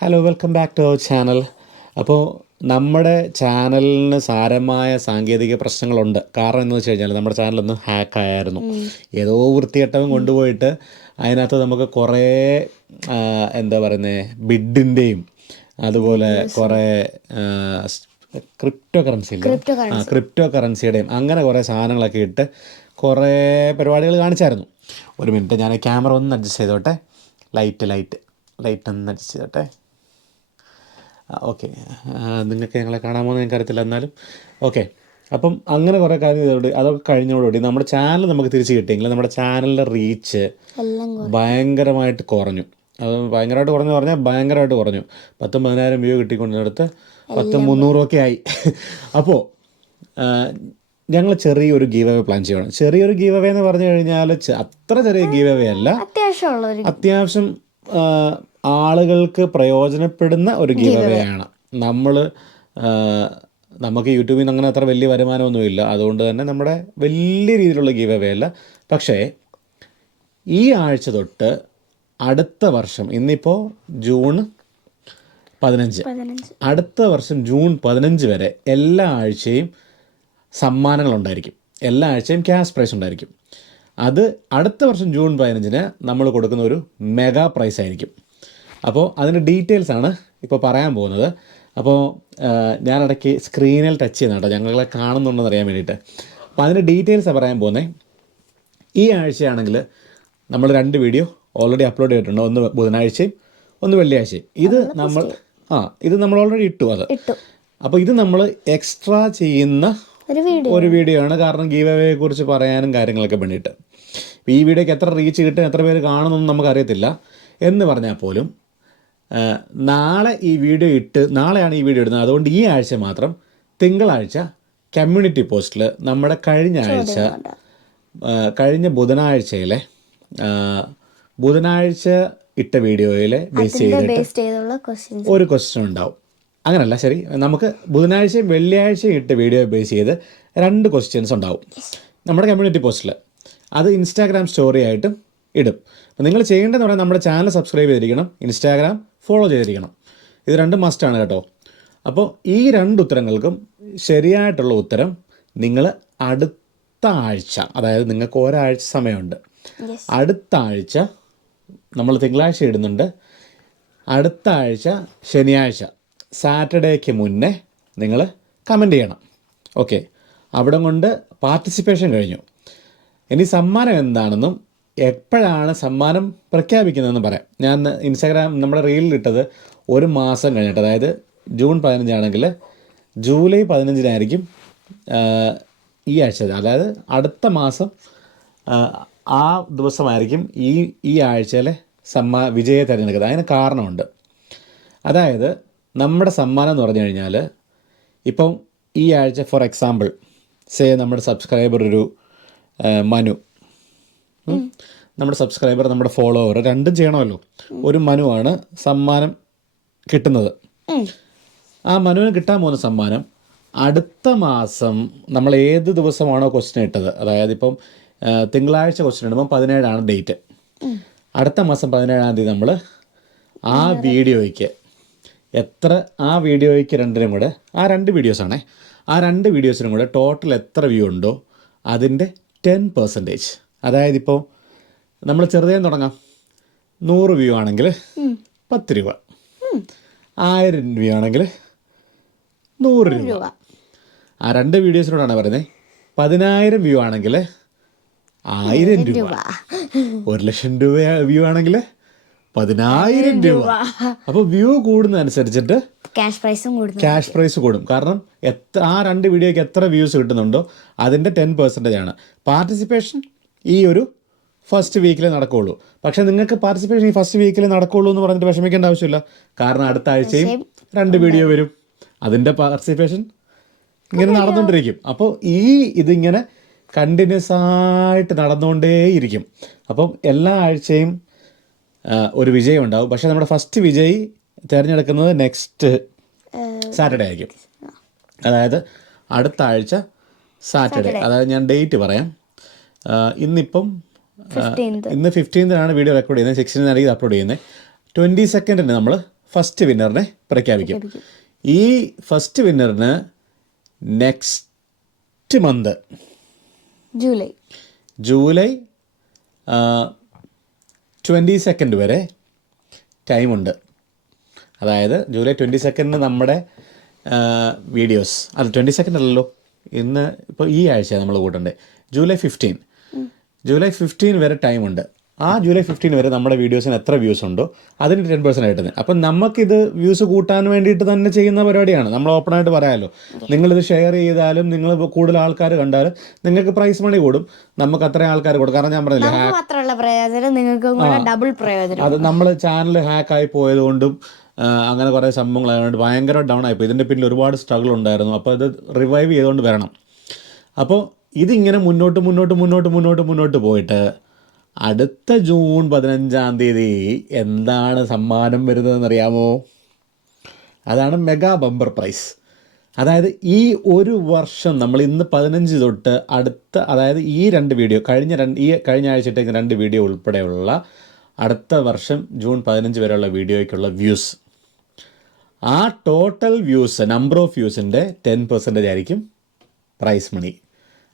Hello welcome back to our channel. അപ്പോൾ നമ്മുടെ ചാനലിന് സാരമായ സാങ്കേതിക പ്രശ്നങ്ങളുണ്ട്. കാരണം എന്ന് വെച്ച് കഴിഞ്ഞാൽ നമ്മുടെ ചാനലൊന്ന് ഹാക്കായിരുന്നു. ഏതോ വൃത്തികെട്ടവൻ കൊണ്ടുപോയിട്ട് അതിനകത്ത് നമുക്ക് കുറേ എന്താ പറയുന്നത് ബിഡിൻ്റെയും അതുപോലെ കുറേ ക്രിപ്റ്റോ കറൻസി ക്രിപ്റ്റോ കറൻസിയുടെയും അങ്ങനെ കുറേ സാധനങ്ങളൊക്കെ ഇട്ട് കുറേ പരിപാടികൾ കാണിച്ചായിരുന്നു. ഒരു മിനിറ്റ്, ഞാൻ ക്യാമറ ഒന്ന് അഡ്ജസ്റ്റ് ചെയ്തോട്ടെ. ലൈറ്റ് ഒന്ന് അഡ്ജസ്റ്റ് ചെയ്തോട്ടെ. ഓക്കെ, നിങ്ങൾക്ക് ഞങ്ങളെ കാണാമോ എന്ന് എനിക്കറിയത്തില്ല, എന്നാലും ഓക്കെ. അപ്പം അങ്ങനെ കുറേ കാര്യം ചെയ്തോടെ അതൊക്കെ കഴിഞ്ഞതോടുകൂടി നമ്മുടെ ചാനൽ നമുക്ക് തിരിച്ച് കിട്ടിയെങ്കിൽ നമ്മുടെ ചാനലിൻ്റെ റീച്ച് ഭയങ്കരമായിട്ട് കുറഞ്ഞു. അത് ഭയങ്കരമായിട്ട് കുറഞ്ഞു പറഞ്ഞാൽ ഭയങ്കരമായിട്ട് കുറഞ്ഞു. 10,000-10,000 വ്യൂ കിട്ടിക്കൊണ്ടിടത്ത് 300 ആയി. അപ്പോൾ ഞങ്ങൾ ചെറിയൊരു ഗീവ് അവേ പ്ലാൻ ചെയ്യുകയാണ്. ചെറിയൊരു ഗീവ് അവേ എന്ന് പറഞ്ഞു കഴിഞ്ഞാൽ അത്ര ചെറിയ ഗീവ് അവേ അല്ല, അത്യാവശ്യം ആളുകൾക്ക് പ്രയോജനപ്പെടുന്ന ഒരു ഗീവ് അവേ ആണ്. നമുക്ക് യൂട്യൂബിൽ നിന്ന് അങ്ങനെ അത്ര വലിയ വരുമാനമൊന്നുമില്ല, അതുകൊണ്ട് തന്നെ നമ്മുടെ വലിയ രീതിയിലുള്ള ഗീവ് അവേ അല്ല. പക്ഷേ ഈ ആഴ്ച തൊട്ട് അടുത്ത വർഷം, ഇന്നിപ്പോൾ ജൂൺ 15, അടുത്ത വർഷം ജൂൺ 15 വരെ എല്ലാ ആഴ്ചയും സമ്മാനങ്ങളുണ്ടായിരിക്കും. എല്ലാ ആഴ്ചയും ക്യാഷ് പ്രൈസ് ഉണ്ടായിരിക്കും. അത് അടുത്ത വർഷം ജൂൺ 15 നമ്മൾ കൊടുക്കുന്ന ഒരു മെഗാ പ്രൈസ് ആയിരിക്കും. അപ്പോൾ അതിൻ്റെ ഡീറ്റെയിൽസാണ് ഇപ്പോൾ പറയാൻ പോകുന്നത്. അപ്പോൾ ഞാനിടയ്ക്ക് സ്ക്രീനിൽ ടച്ച് ചെയ്യുന്ന കേട്ടോ, ഞങ്ങളെ കാണുന്നുണ്ടെന്ന് അറിയാൻ വേണ്ടിയിട്ട്. അപ്പോൾ അതിൻ്റെ ഡീറ്റെയിൽസാണ് പറയാൻ പോകുന്നത്. ഈ ആഴ്ചയാണെങ്കിൽ നമ്മൾ 2 വീഡിയോ ഓൾറെഡി അപ്ലോഡ് ചെയ്തിട്ടുണ്ട്. ഒന്ന് ബുധനാഴ്ചയും ഒന്ന് വെള്ളിയാഴ്ചയും. ഇത് നമ്മൾ ഓൾറെഡി ഇട്ടു. അപ്പോൾ ഇത് നമ്മൾ എക്സ്ട്രാ ചെയ്യുന്ന ഒരു വീഡിയോ ആണ്. കാരണം ഗീവ് അവയെ കുറിച്ച് പറയാനും കാര്യങ്ങളൊക്കെ വേണ്ടിയിട്ട്. ഈ വീഡിയോക്ക് എത്ര റീച്ച് കിട്ടും, എത്ര പേര് കാണുമെന്നൊന്നും നമുക്കറിയത്തില്ല. എന്ന് പറഞ്ഞാൽ പോലും നാളെയാണ് ഈ വീഡിയോ ഇടുന്നത്. അതുകൊണ്ട് ഈ ആഴ്ച മാത്രം തിങ്കളാഴ്ച കമ്മ്യൂണിറ്റി പോസ്റ്റിൽ നമ്മുടെ കഴിഞ്ഞ ബുധനാഴ്ച ഇട്ട വീഡിയോയിൽ ബേസ് ചെയ്തിട്ട് ഒരു ക്വസ്റ്റ്യൻ ഉണ്ടാവും. അങ്ങനല്ല, ശരി, നമുക്ക് ബുധനാഴ്ചയും വെള്ളിയാഴ്ചയും ഇട്ട വീഡിയോ ബേസ് ചെയ്ത് 2 ക്വസ്റ്റ്യൻസ് ഉണ്ടാവും നമ്മുടെ കമ്മ്യൂണിറ്റി പോസ്റ്റിൽ. അത് ഇൻസ്റ്റാഗ്രാം സ്റ്റോറി ആയിട്ടും ഇടും. അപ്പോൾ നിങ്ങൾ ചെയ്യേണ്ടതെന്ന് പറഞ്ഞാൽ നമ്മുടെ ചാനൽ സബ്സ്ക്രൈബ് ചെയ്തിരിക്കണം, ഇൻസ്റ്റാഗ്രാം ഫോളോ ചെയ്തിരിക്കണം. ഇത് 2 മസ്റ്റാണ് കേട്ടോ. അപ്പോൾ ഈ 2 ഉത്തരങ്ങൾക്കും ശരിയായിട്ടുള്ള ഉത്തരം നിങ്ങൾ അടുത്ത ആഴ്ച, അതായത് നിങ്ങൾക്ക് ഒരാഴ്ച സമയമുണ്ട്. അടുത്ത ആഴ്ച നമ്മൾ തിങ്കളാഴ്ച ഇടുന്നുണ്ട്. അടുത്ത ആഴ്ച ശനിയാഴ്ച സാറ്റർഡേക്ക് മുന്നേ നിങ്ങൾ കമൻറ്റ് ചെയ്യണം. ഓക്കെ, അവിടെ കൊണ്ട് പാർട്ടിസിപ്പേഷൻ കഴിഞ്ഞു. ഇനി സമ്മാനം എന്താണെന്നും എപ്പോഴാണ് സമ്മാനം പ്രഖ്യാപിക്കുന്നതെന്ന് പറയാം. ഞാൻ ഇൻസ്റ്റാഗ്രാം നമ്മുടെ റീലിലിട്ടത് ഒരു മാസം കഴിഞ്ഞിട്ട്, അതായത് ജൂൺ 15 ആണെങ്കിൽ ജൂലൈ 15 ഈ ആഴ്ച, അതായത് അടുത്ത മാസം ആ ദിവസമായിരിക്കും ഈ ആഴ്ചയിലെ വിജയെ തിരഞ്ഞെടുക്കുന്നത്. അതിന് കാരണമുണ്ട്. അതായത് നമ്മുടെ സമ്മാനം എന്ന് പറഞ്ഞു കഴിഞ്ഞാൽ, ഇപ്പം ഈ ആഴ്ച ഫോർ എക്സാമ്പിൾ നമ്മുടെ സബ്സ്ക്രൈബർ ഒരു മനു, നമ്മുടെ സബ്സ്ക്രൈബർ നമ്മുടെ ഫോളോവർ രണ്ടും ചെയ്യണമല്ലോ. ഒരു മനുവാണ് സമ്മാനം കിട്ടുന്നത്. ആ മനുവിന് കിട്ടാൻ പോകുന്ന സമ്മാനം അടുത്ത മാസം നമ്മൾ ഏത് ദിവസമാണോ ക്വസ്റ്റ്യൻ ഇട്ടത്, അതായത് ഇപ്പം തിങ്കളാഴ്ച ക്വസ്റ്റ്യൻ ഇടുമ്പോൾ 17 ഡേറ്റ്. അടുത്ത മാസം 17 നമ്മൾ ആ വീഡിയോയ്ക്ക് ആ വീഡിയോയ്ക്ക് 2 കൂടെ, ആ 2 വീഡിയോസാണേ, ആ 2 വീഡിയോസിനും കൂടെ ടോട്ടൽ എത്ര വ്യൂ ഉണ്ടോ അതിൻ്റെ 10%, അതായത് ഇപ്പോൾ നമ്മൾ ചെറുതേ തുടങ്ങാം. 100 വ്യൂ ആണെങ്കിൽ 10 രൂപ, 1000 വ്യൂ ആണെങ്കിൽ 100 രൂപ. ആ 2 വീഡിയോസിനോടാണ് പറയുന്നത്. 10,000 വ്യൂ ആണെങ്കിൽ 1000 രൂപ, 1,00,000 രൂപ വ്യൂ ആണെങ്കിൽ 10,000 രൂപ. അപ്പോൾ വ്യൂ കൂടുന്നതനുസരിച്ചിട്ട് ക്യാഷ് പ്രൈസ് കൂടും. കാരണം ആ 2 വീഡിയോയ്ക്ക് എത്ര വ്യൂസ് കിട്ടുന്നുണ്ടോ അതിൻ്റെ 10% ആണ്. പാർട്ടിസിപ്പേഷൻ ഈ ഒരു ഫസ്റ്റ് വീക്കിൽ നടക്കുകയുള്ളൂ. പക്ഷേ നിങ്ങൾക്ക് പാർട്ടിസിപ്പേഷൻ ഈ ഫസ്റ്റ് വീക്കിൽ നടക്കുകയുള്ളൂ എന്ന് പറഞ്ഞിട്ട് വിഷമിക്കേണ്ട ആവശ്യമില്ല. കാരണം അടുത്ത ആഴ്ചയും 2 വീഡിയോ വരും, അതിൻ്റെ പാർട്ടിസിപ്പേഷൻ ഇങ്ങനെ നടന്നുകൊണ്ടിരിക്കും. അപ്പോൾ ഇതിങ്ങനെ കണ്ടിന്യൂസ് ആയിട്ട് നടന്നുകൊണ്ടേയിരിക്കും. അപ്പം എല്ലാ ആഴ്ചയും ഒരു വിജയം ഉണ്ടാവും. പക്ഷേ നമ്മുടെ ഫസ്റ്റ് വിജയി തിരഞ്ഞെടുക്കുന്നത് നെക്സ്റ്റ് സാറ്റർഡേ ആയിരിക്കും. അതായത് അടുത്ത ആഴ്ച സാറ്റർഡേ, അതായത് ഞാൻ ഡേറ്റ് പറയാം. ഇന്ന് 15 വീഡിയോ റെക്കോർഡ് ചെയ്യുന്നത്, 16 അപ്ലോഡ് ചെയ്യുന്നത്. 22 നമ്മൾ ഫസ്റ്റ് വിന്നറിനെ പ്രഖ്യാപിക്കും. ഈ ഫസ്റ്റ് വിന്നറിന് നെക്സ്റ്റ് മന്ത് ജൂലൈ 22 വരെ ടൈമുണ്ട്. അതായത് ജൂലൈ 22 നമ്മുടെ വീഡിയോസ്, അത് 22 അല്ലല്ലോ, ഇന്ന് ഇപ്പോൾ ഈ ആഴ്ച നമ്മൾ കൂട്ടണ്ടേ, ജൂലൈ 15 വരെ ടൈമുണ്ട്. ആ ജൂലൈ 15 വരെ നമ്മുടെ വീഡിയോസിന് എത്ര വ്യൂസ് ഉണ്ടോ അതിന് 10% കിട്ടുന്നത്. അപ്പം നമുക്കിത് വ്യൂസ് കൂട്ടാൻ വേണ്ടിയിട്ട് തന്നെ ചെയ്യുന്ന പരിപാടിയാണ്. നമ്മൾ ഓപ്പണായിട്ട് പറയാമല്ലോ, നിങ്ങളിത് ഷെയർ ചെയ്താലും നിങ്ങൾ കൂടുതൽ ആൾക്കാർ കണ്ടാലും നിങ്ങൾക്ക് പ്രൈസ് മണി കൂടും, നമുക്ക് അത്രയും ആൾക്കാർ കൊടുക്കും. കാരണം ഞാൻ പറഞ്ഞില്ലേ, അത് നമ്മൾ ചാനൽ ഹാക്കായി പോയതുകൊണ്ടും അങ്ങനെ കുറേ സംഭവങ്ങളായതുകൊണ്ട് ഭയങ്കര ഡൗൺ ആയിപ്പോയി. ഇതിൻ്റെ പിന്നിൽ ഒരുപാട് സ്ട്രഗിൾ ഉണ്ടായിരുന്നു. അപ്പോൾ ഇത് റിവൈവ് ചെയ്തുകൊണ്ട് വരണം. അപ്പോൾ ഇതിങ്ങനെ മുന്നോട്ട് പോയിട്ട് അടുത്ത ജൂൺ 15 എന്താണ് സമ്മാനം വരുന്നതെന്ന് അറിയാമോ? അതാണ് മെഗാ ബമ്പർ പ്രൈസ്. അതായത് ഈ ഒരു വർഷം നമ്മൾ ഇന്ന് 15 തൊട്ട് അടുത്ത, അതായത് ഈ 2 വീഡിയോ കഴിഞ്ഞ ആഴ്ചത്തേക്ക് 2 വീഡിയോ ഉൾപ്പെടെയുള്ള അടുത്ത വർഷം ജൂൺ 15 വരെയുള്ള വീഡിയോയ്ക്കുള്ള വ്യൂസ്, ആ ടോട്ടൽ വ്യൂസ്, നമ്പർ ഓഫ് വ്യൂസിൻ്റെ 10% ആയിരിക്കും പ്രൈസ് മണി.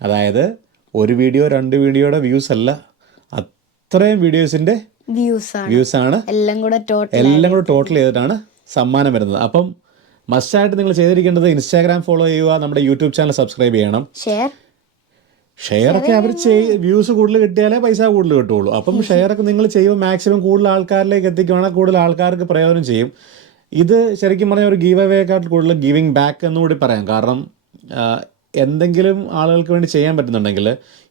അതായത് ഒരു വീഡിയോ 2 വീഡിയോയുടെ വ്യൂസ് അല്ല, അത്രയും വീഡിയോസിൻ്റെ വ്യൂസാണ് എല്ലാം കൂടെ ടോട്ടൽ ചെയ്തിട്ടാണ് സമ്മാനം വരുന്നത്. അപ്പം മസ്റ്റായിട്ട് നിങ്ങൾ ചെയ്തിരിക്കേണ്ടത് ഇൻസ്റ്റാഗ്രാം ഫോളോ ചെയ്യുക, നമ്മുടെ യൂട്യൂബ് ചാനൽ സബ്സ്ക്രൈബ് ചെയ്യണം. ഷെയറൊക്കെ അവർ വ്യൂസ് കൂടുതൽ കിട്ടിയാലേ പൈസ കൂടുതൽ കിട്ടുള്ളൂ. അപ്പം ഷെയറൊക്കെ നിങ്ങൾ ചെയ്യുമ്പോൾ മാക്സിമം കൂടുതൽ ആൾക്കാരിലേക്ക് എത്തിക്കുകയാണെങ്കിൽ കൂടുതൽ ആൾക്കാർക്ക് പ്രയോജനം ചെയ്യും. ഇത് ശരിക്കും പറഞ്ഞാൽ ഒരു ഗീവ് അവേക്കാട്ടിൽ കൂടുതൽ ഗിവിങ് ബാക്ക് എന്നുകൂടി പറയാം. കാരണം എന്തെങ്കിലും ആളുകൾക്ക് വേണ്ടി ചെയ്യാൻ പറ്റുന്നുണ്ടെങ്കിൽ,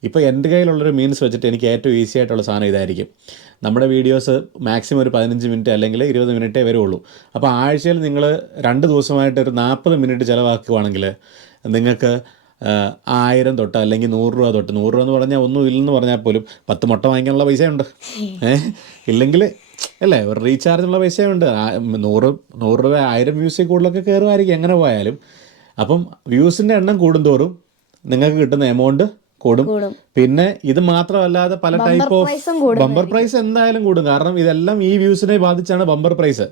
ഇപ്പോൾ എൻ്റെ കയ്യിലുള്ളൊരു മീൻസ് വെച്ചിട്ട് എനിക്ക് ഏറ്റവും ഈസി ആയിട്ടുള്ള സാധനം ഇതായിരിക്കും. നമ്മുടെ വീഡിയോസ് മാക്സിമം ഒരു 15 മിനിറ്റ് അല്ലെങ്കിൽ 20 മിനിറ്റേ വരുള്ളൂ. അപ്പോൾ ആഴ്ചയിൽ നിങ്ങൾ 2 ദിവസമായിട്ട് ഒരു 40 മിനിറ്റ് ചിലവാക്കുകയാണെങ്കിൽ നിങ്ങൾക്ക് 1000 തൊട്ട് അല്ലെങ്കിൽ 100 രൂപ തൊട്ട്, 100 രൂപ എന്ന് പറഞ്ഞാൽ ഒന്നും ഇല്ലെന്ന് പറഞ്ഞാൽ പോലും 10 മുട്ട വാങ്ങിക്കാനുള്ള പൈസയുണ്ട്. ഇല്ലെങ്കിൽ അല്ലേ, ഒരു റീചാർജുള്ള പൈസയുണ്ട്. 100 രൂപ 1000 വ്യൂസിൽ കൂടുതലൊക്കെ കയറുമായിരിക്കും എങ്ങനെ പോയാലും. അപ്പം വ്യൂസിൻ്റെ എണ്ണം കൂടുന്തോറും നിങ്ങൾക്ക് കിട്ടുന്ന എമൗണ്ട് കൂടും. പിന്നെ ഇത് മാത്രമല്ലാതെ പല ടൈപ്പ് ഓഫ് ബമ്പർ പ്രൈസ് എന്തായാലും കൂടും. കാരണം ഇതെല്ലാം ഈ വ്യൂസിനെ ബാധിച്ചാണ് ബമ്പർ പ്രൈസ്.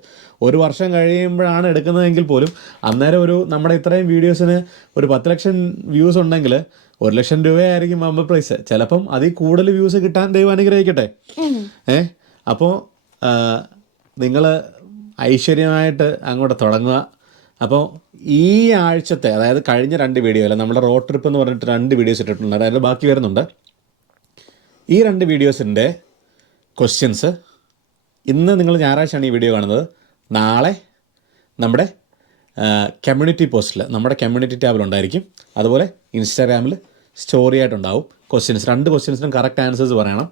ഒരു വർഷം കഴിയുമ്പോഴാണ് എടുക്കുന്നതെങ്കിൽ പോലും അന്നേരം നമ്മുടെ ഇത്രയും വീഡിയോസിന് ഒരു 10 ലക്ഷം വ്യൂസ് ഉണ്ടെങ്കിൽ 1 ലക്ഷം രൂപയായിരിക്കും ബമ്പർ പ്രൈസ്. ചിലപ്പം അതിൽ കൂടുതൽ വ്യൂസ് കിട്ടാൻ ദൈവം അനുഗ്രഹിക്കട്ടെ. അപ്പോൾ നിങ്ങൾ ഐശ്വര്യമായിട്ട് അങ്ങോട്ട് തുടങ്ങുക. അപ്പോൾ ഈ ആഴ്ചത്തെ, അതായത് കഴിഞ്ഞ 2 വീഡിയോ അല്ല, നമ്മുടെ റോഡ് ട്രിപ്പ് എന്ന് പറഞ്ഞിട്ട് 2 വീഡിയോസ് ഇട്ടിട്ടുണ്ട്. അതായത് ബാക്കി വരുന്നുണ്ട്. ഈ 2 വീഡിയോസിൻ്റെ ക്വസ്റ്റ്യൻസ് ഇന്ന് നിങ്ങൾ ഞായറാഴ്ചയാണ് ഈ വീഡിയോ കാണുന്നത്. നാളെ നമ്മുടെ കമ്മ്യൂണിറ്റി പോസ്റ്റിൽ, നമ്മുടെ കമ്മ്യൂണിറ്റി ടാബിലുണ്ടായിരിക്കും. അതുപോലെ ഇൻസ്റ്റാഗ്രാമിൽ സ്റ്റോറി ആയിട്ടുണ്ടാവും ക്വസ്റ്റ്യൻസ്. 2 ക്വസ്റ്റ്യൻസിനും കറക്റ്റ് ആൻസേഴ്സ് പറയണം.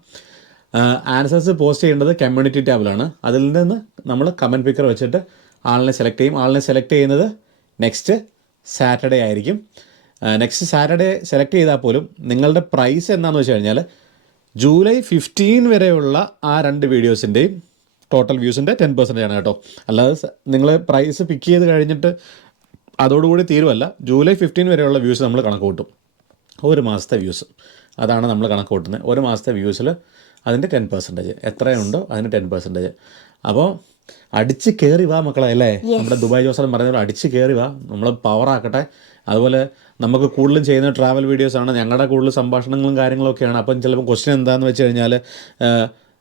ആൻസേഴ്സ് പോസ്റ്റ് ചെയ്യേണ്ടത് കമ്മ്യൂണിറ്റി ടാബിലാണ്. അതിൽ നിന്ന് നമ്മൾ കമൻറ്റ് പിക്കർ വെച്ചിട്ട് ആളിനെ സെലക്ട് ചെയ്യും. ആളിനെ സെലക്ട് ചെയ്യുന്നത് നെക്സ്റ്റ് സാറ്റർഡേ ആയിരിക്കും. നെക്സ്റ്റ് സാറ്റർഡേ സെലക്ട് ചെയ്താൽ പോലും നിങ്ങളുടെ പ്രൈസ് എന്താണെന്ന് വെച്ച് കഴിഞ്ഞാൽ ജൂലൈ 15 വരെയുള്ള ആ 2 വീഡിയോസിൻ്റെയും ടോട്ടൽ വ്യൂസിൻ്റെ 10% ആണ് കേട്ടോ. അല്ലാതെ നിങ്ങൾ പ്രൈസ് പിക്ക് ചെയ്ത് കഴിഞ്ഞിട്ട് അതോടുകൂടി തീരുമല്ല. ജൂലൈ 15 വരെയുള്ള വ്യൂസ് നമ്മൾ കണക്ക് കൂട്ടും. ഒരു മാസത്തെ വ്യൂസ്, അതാണ് നമ്മൾ കണക്ക് കൂട്ടുന്നത്. ഒരു മാസത്തെ വ്യൂസിൽ അതിൻ്റെ 10% എത്രയുണ്ടോ അതിന് 10%. അപ്പോൾ അടിച്ച് കയറി വാ മക്കളെ, അല്ലേ? നമ്മുടെ ദുബായ് ജോസഫ് പറഞ്ഞ അടിച്ച് കയറി വാ, നമ്മൾ പവറാക്കട്ടെ. അതുപോലെ നമുക്ക് കൂടുതലും ചെയ്യുന്ന ട്രാവൽ വീഡിയോസാണ്, ഞങ്ങളുടെ കൂടുതൽ സംഭാഷണങ്ങളും കാര്യങ്ങളൊക്കെയാണ്. അപ്പം ചിലപ്പോൾ ക്വസ്റ്റ്യൻ എന്താണെന്ന് വെച്ച് കഴിഞ്ഞാൽ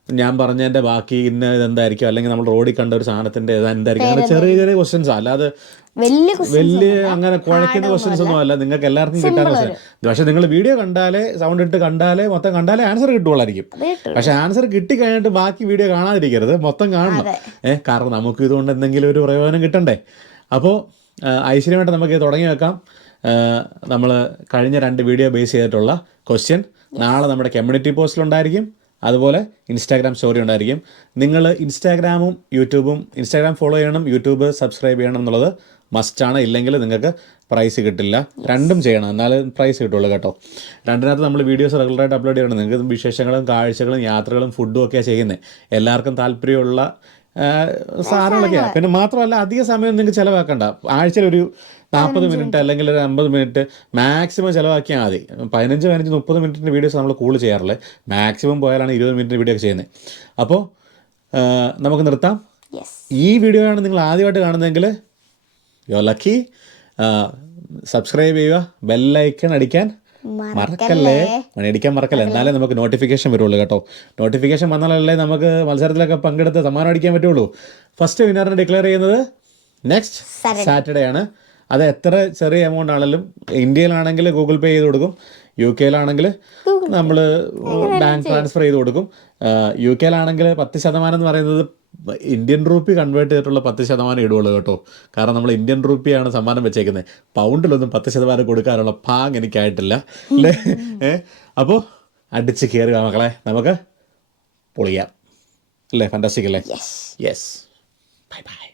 ഞാൻ പറഞ്ഞതിൻ്റെ ബാക്കി ഇതെന്തായിരിക്കും, അല്ലെങ്കിൽ നമ്മൾ റോഡിൽ കണ്ട ഒരു സാധനത്തിൻ്റെ എന്തായിരിക്കും, അങ്ങനെ ചെറിയ ചെറിയ ക്വസ്റ്റ്യൻസ്, അല്ലാതെ വലിയ അങ്ങനെ കുഴക്കുന്ന ക്വസ്റ്റ്യൻസ് ഒന്നും അല്ല. നിങ്ങൾക്ക് എല്ലാവർക്കും കിട്ടാൻ ക്വസ്റ്റ്യൻ. പക്ഷെ നിങ്ങൾ വീഡിയോ കണ്ടാലേ, സൗണ്ട് ഇട്ട് മൊത്തം കണ്ടാലേ ആൻസർ കിട്ടുള്ളായിരിക്കും. പക്ഷെ ആൻസർ കിട്ടിക്കഴിഞ്ഞിട്ട് ബാക്കി വീഡിയോ കാണാതിരിക്കരുത്, മൊത്തം കാണണം. കാരണം നമുക്ക് ഇതുകൊണ്ട് എന്തെങ്കിലും ഒരു പ്രയോജനം കിട്ടണ്ടേ. അപ്പോൾ ഐശ്വര്യമായിട്ട് നമുക്ക് തുടങ്ങി വെക്കാം. നമ്മൾ കഴിഞ്ഞ 2 വീഡിയോ ബേസ് ചെയ്തിട്ടുള്ള ക്വസ്റ്റ്യൻ നാളെ നമ്മുടെ കമ്മ്യൂണിറ്റി പോസ്റ്റിലുണ്ടായിരിക്കും. അതുപോലെ ഇൻസ്റ്റാഗ്രാം സ്റ്റോറി ഉണ്ടായിരിക്കും. നിങ്ങൾ ഇൻസ്റ്റാഗ്രാമും യൂട്യൂബും, ഇൻസ്റ്റാഗ്രാം ഫോളോ ചെയ്യണം, യൂട്യൂബ് സബ്സ്ക്രൈബ് ചെയ്യണം എന്നുള്ളത് മസ്റ്റാണ്. ഇല്ലെങ്കിൽ നിങ്ങൾക്ക് പ്രൈസ് കിട്ടില്ല. 2ഉം ചെയ്യണം, എന്നാലേ പ്രൈസ് കിട്ടുള്ളൂ കേട്ടോ. 2-നകത്ത് നമ്മൾ വീഡിയോസ് റെഗുലറായിട്ട് അപ്ലോഡ് ചെയ്യണം. നിങ്ങൾക്ക് വിശേഷങ്ങളും കാഴ്ചകളും യാത്രകളും ഫുഡും ഒക്കെയാണ് ചെയ്യുന്നത്. എല്ലാവർക്കും താല്പര്യമുള്ള സാധനങ്ങളൊക്കെയാണ്. പിന്നെ മാത്രമല്ല അധിക സമയം നിങ്ങൾക്ക് ചിലവാക്കണ്ട. ആഴ്ചയിൽ ഒരു 40 മിനിറ്റ് അല്ലെങ്കിൽ ഒരു 50 മിനിറ്റ് മാക്സിമം ചിലവാക്കിയാൽ മതി. 15-30 മിനിറ്റിൻ്റെ വീഡിയോസ് നമ്മൾ കൂടുതൽ ചെയ്യാറില്ല. മാക്സിമം പോയാലാണ് 20 മിനിറ്റിൻ്റെ വീഡിയോ ഒക്കെ ചെയ്യുന്നത്. അപ്പോൾ നമുക്ക് നിർത്താം. ഈ വീഡിയോ ആണ് നിങ്ങൾ ആദ്യമായിട്ട് കാണുന്നതെങ്കിൽ യു ആർ ലക്കി. സബ്സ്ക്രൈബ് ചെയ്യുക, ബെല്ലൈക്കൺ അടിക്കാൻ മറക്കല്ലേ, മണിയടിക്കാൻ മറക്കല്ലേ, എന്നാലേ നമുക്ക് നോട്ടിഫിക്കേഷൻ വരുള്ളൂ കേട്ടോ. നോട്ടിഫിക്കേഷൻ വന്നാലല്ലേ നമുക്ക് മത്സരത്തിലൊക്കെ പങ്കെടുത്ത് സമ്മാനം അടിക്കാൻ പറ്റുള്ളൂ. ഫസ്റ്റ് വിന്നറിനെ ഡിക്ലെയർ ചെയ്യുന്നത് നെക്സ്റ്റ് സാറ്റർഡേ ആണ്. അത് എത്ര ചെറിയ എമൗണ്ട് ആണെങ്കിലും, ഇന്ത്യയിലാണെങ്കിൽ ഗൂഗിൾ പേ ചെയ്ത് കൊടുക്കും, യു കെയിലാണെങ്കിൽ നമ്മൾ ബാങ്ക് ട്രാൻസ്ഫർ ചെയ്ത് കൊടുക്കും. യു കെയിലാണെങ്കിൽ 10% എന്ന് പറയുന്നത് ഇന്ത്യൻ രൂപി കൺവേർട്ട് ചെയ്തിട്ടുള്ള 10% ഇടുള്ളൂ കേട്ടോ. കാരണം നമ്മൾ ഇന്ത്യൻ രൂപിയാണ് സമ്മാനം വെച്ചേക്കുന്നത്. പൗണ്ടിലൊന്നും 10% കൊടുക്കാനുള്ള ഭാഗം എനിക്കായിട്ടില്ല അല്ലേ. അപ്പോൾ അടിച്ച് കയറുക മക്കളെ, നമുക്ക് പൊളിയാം അല്ലേ. ഫാന്റാസ്റ്റിക് അല്ലേ. യെസ്. Bye bye.